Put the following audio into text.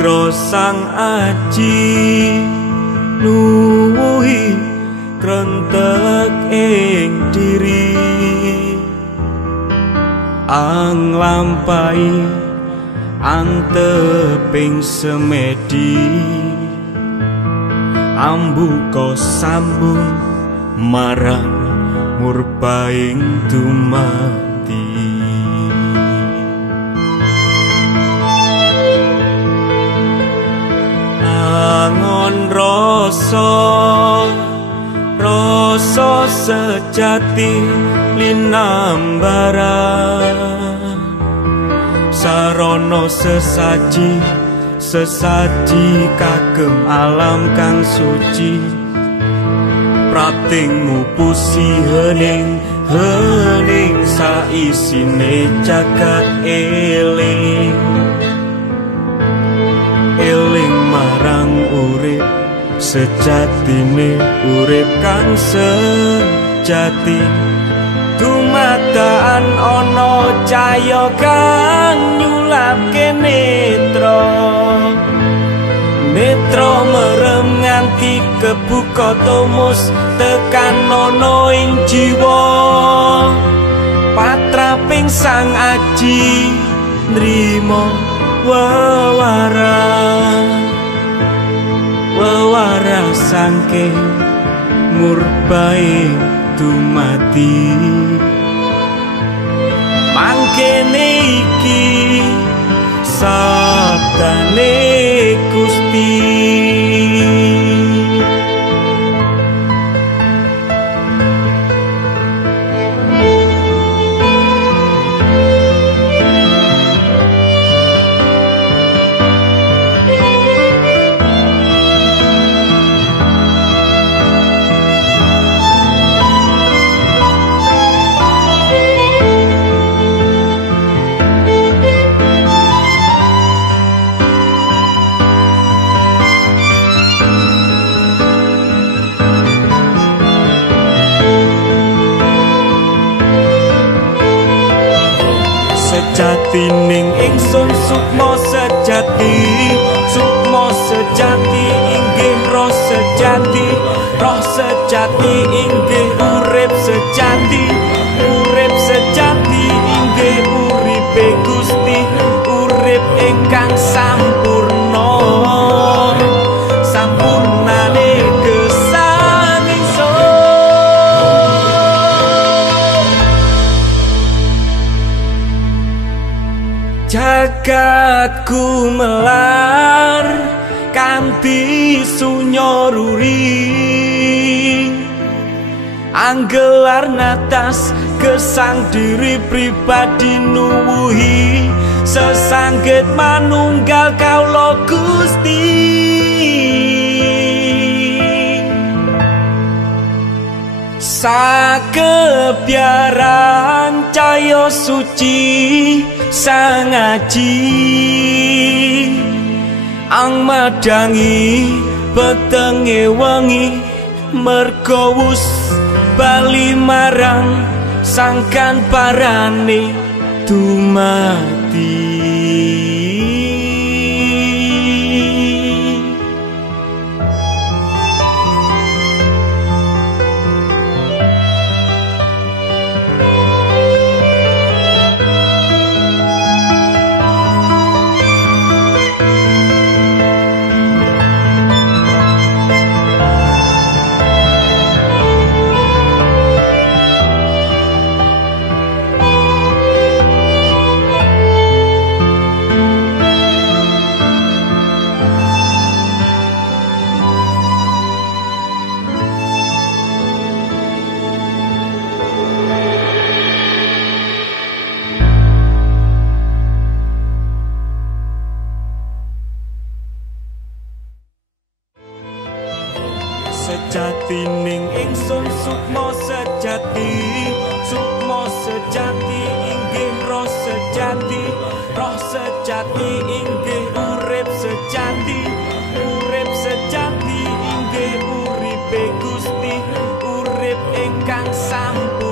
Cakra sang aji nuwuhi krentek ing diri anglampahi anteping semedi ambuka sambung marang murpaing dumati angon rasa sejati linambaran sarana sesaji kagem alam kang suci pratingmu pusi hening saisine jagat eling marang urip sejatine urip kang sejati dumadaan ana cahya kang nyulapke netra merem nganti kebuka tumus tekan ana ing jiwa patraping sang aji nrimo wewara sangking murbae dumati mangkene iki sabdane Gusti sejatining ingsun sukma sejati inggih roh sejati inggih urip sejati inggih uripe Gusti urip ingkang sampurna sampurnane gesang jagat gumelar kanthi sunyaruri anggelar natas gesang diri pribadi nuwuhi sesanggit manunggal kaula Gusti sakebiaran cahya suci sang aji ang madangi petenge wengi merga wus bali marang sangkan parane dumati sejatining ingsun sukma sejati inggih roh sejati inggih urip sejati inggih uripe Gusti urip ingkang sampurna